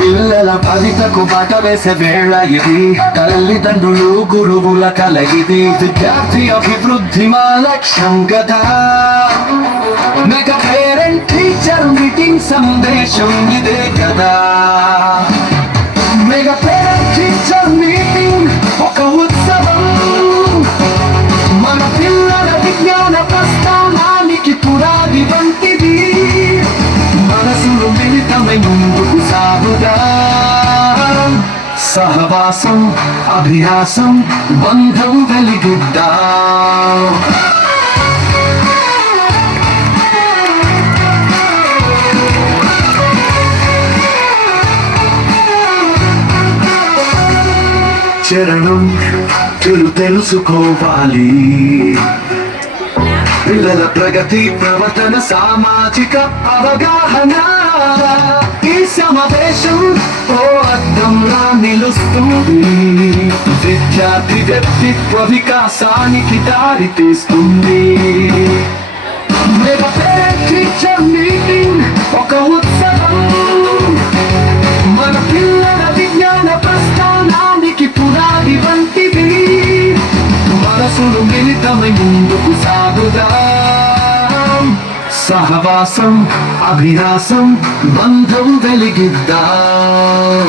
పిల్లల భవితకు బాట వేసే వేళ ఇది, తల్లిదండ్రులు గురువుల కలయిది, విద్యార్థి అభివృద్ధి మా లక్ష్యం కదా. మెగా పేరెంట్ టీచర్ మీటింగ్ సందేశం ఇదే కదా. మెగా పేరెంట్ టీచర్ మీటింగ్ ఒక ఉత్సవం, మన పిల్లల విజ్ఞాన ప్రస్థానానికి పురాది వంటిది. మనసులు మిళితమై ముందుకు సాగుదా, సహవాసం అభ్యాసం బంధం వెలిగిద్దా. చరణం తెలుసుకోవాలి, పిల్లల ప్రగతి ప్రవర్తన సామాజిక అవగాహన. ఈ సమావేశం ఓ అద్దంలా నిలుస్తుంది, విద్యార్థి వ్యక్తిత్వ వికాసానికి దారి తీస్తుంది. మెగా పేరెంట్ టీచర్ మీటింగ్ ఒక ఉత్సవం, మన పిల్లల విజ్ఞాన ప్రస్థానానికి పునాది వంటిది. మనసులు మిళితమై ముందుకు సాగుదాం, సహవాసం అభిలాసం బంధం వెలిగిద్దాం.